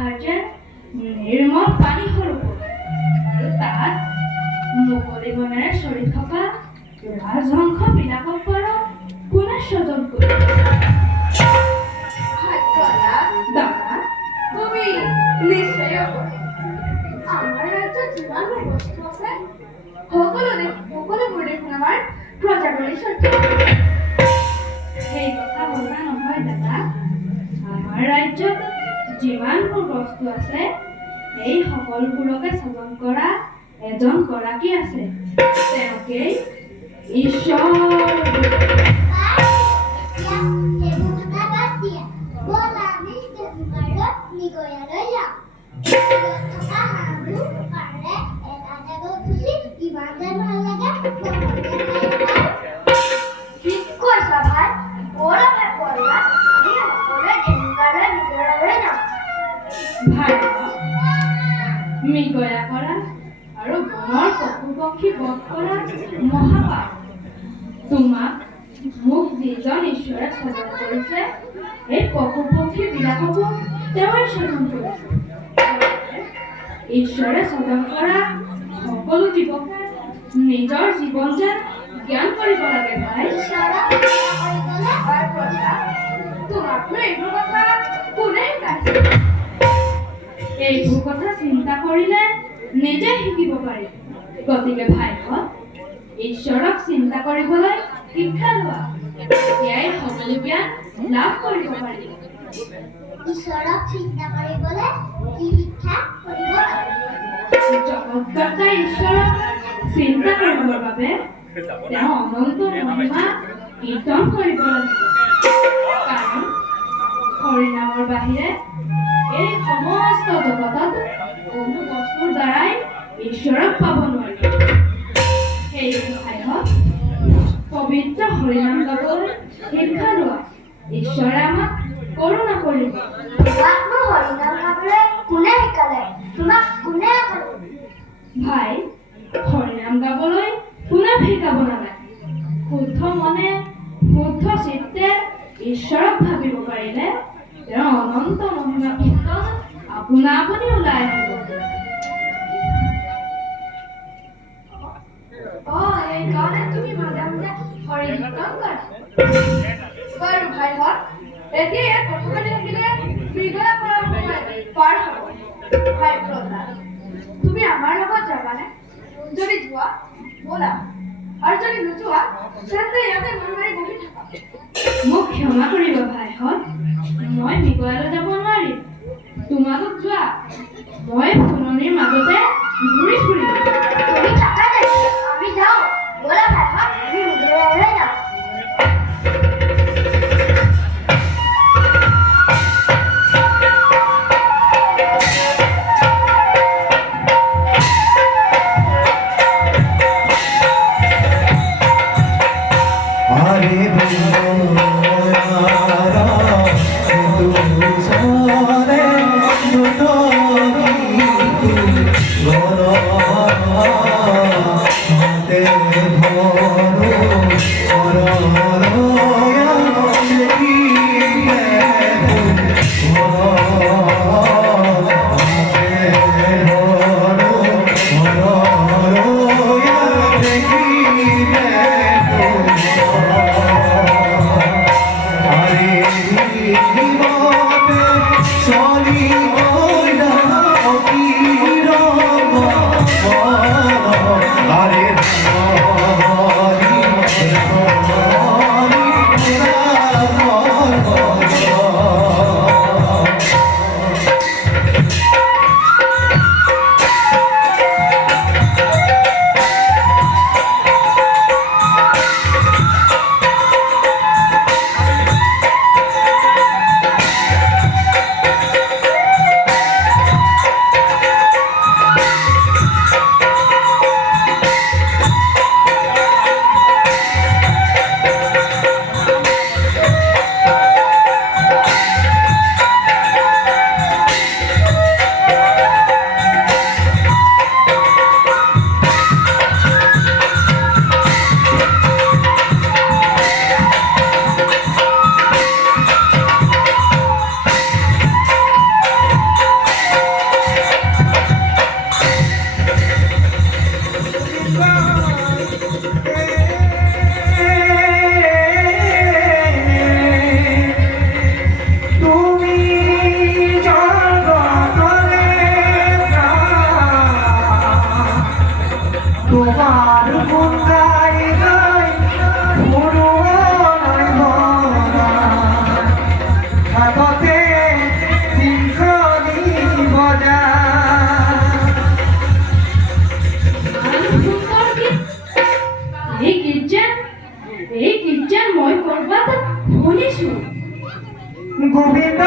পাহাৰ যেন নিৰ্মল পানী সৰোবৰ আৰু তাত মুকলি মনেৰে চৰি থকা ৰাজহংস বিলাকক পৰা কোনে স্বজন কৰিব? দাদা, তুমি নিশ্চয় আমাৰ ৰাজ্যত যিমানবোৰ বস্তু আছে সকলোবোৰ দেখোন আমাৰ প্ৰজাবোৰে স্বজন। সেই কথা ভবা নহয় দাদা। আমাৰ ৰাজ্যত যিমানবোৰ বস্তু আছে সেই সকলোবোৰকে স্বজন কৰা এজন গৰাকী আছে, তেওঁকেই ঈশ্বৰ। মৃগয়া কৰা আৰু বনৰ পশু পক্ষী বধ কৰা মহাপাপ। তোমাক মোক যিজন ঈশ্বৰে স্বজন কৰিছে এই পশু পক্ষী বিলাককো তেওঁৱে স্বজন কৰিছে। ঈশ্বৰে স্বজন কৰা সকলো জীৱকে নিজৰ জীৱন যেন জ্ঞান কৰিব লাগে ভাই। তোমাকনো এইবোৰ কথা কোনে শিকাইছে? এইবোৰ কথা চিন্তা কৰিলে নিজে শিকিব পাৰি। গতিকে ভাইহঁত, ঈশ্বৰক চিন্তা কৰিবলৈ শিক্ষা লোৱা, তেতিয়াই সকলো জ্ঞান লাভ কৰিব পাৰি। ঈশ্বৰক চিন্তা কৰিবলৈ কি শিক্ষা কৰিব পাৰি? জগতকৰ্তা ঈশ্বৰক চিন্তা কৰিবৰ বাবে তেওঁ অনন্ত মহিমা কীৰ্তন কৰিব লাগিব। কাৰণ হৰিনামৰ বাহিৰে এই সমস্ত জগতত কোনো বস্তুৰ দ্বাৰাই ঈশ্বৰক পাব নোৱাৰি। সেই ভাইহঁত, পবিত্ৰ হৰিনাম গাবলৈ শিক্ষা লোৱা, ঈশ্বৰে আমাক কৰোণা কৰিব। তোমাকনো হৰিনাম গাবলৈ কোনে শিকালে? তোমাক কোনে শিকালে? ভাই, হৰিনাম গাবলৈ কোনে শিকাব নালাগে। শুদ্ধ মনে শুদ্ধ চিত্তে ঈশ্বৰক ভাবিব পাৰিলে তেওঁৰ অনন্ত মহিমা কীৰ্তন আপোনা আপুনি ওলাই আহিব। সেইকাৰণে তুমি মাজে মাজে হৰি কীৰ্তন কৰা। বাৰু ভাইহঁত, এতিয়া ইয়াত কথা পাতি থাকিলে মৃগয়া কৰাৰ সময় পাৰ হ'ব। ভাই প্ৰহ্লাদ, তুমি আমাৰ লগত যাবানে? যদি যোৱা ব'লা, আৰু যদি নোযোৱা তেন্তে ইয়াতে মন মাৰি বহি থাকা। মোক ক্ষমা কৰিব ভাইহঁত, মই মৃগয়ালৈ যাব নোৱাৰিম। তোমালোক যোৱা, মই ফুলনিৰ মাজতে ঘূৰি ফুৰিম। তুমি থাকা যে, আমি যাওঁ। ব'লা ভাইহঁত, আমি মৃগয়ালৈ যাওঁ। Te গোবিন্দ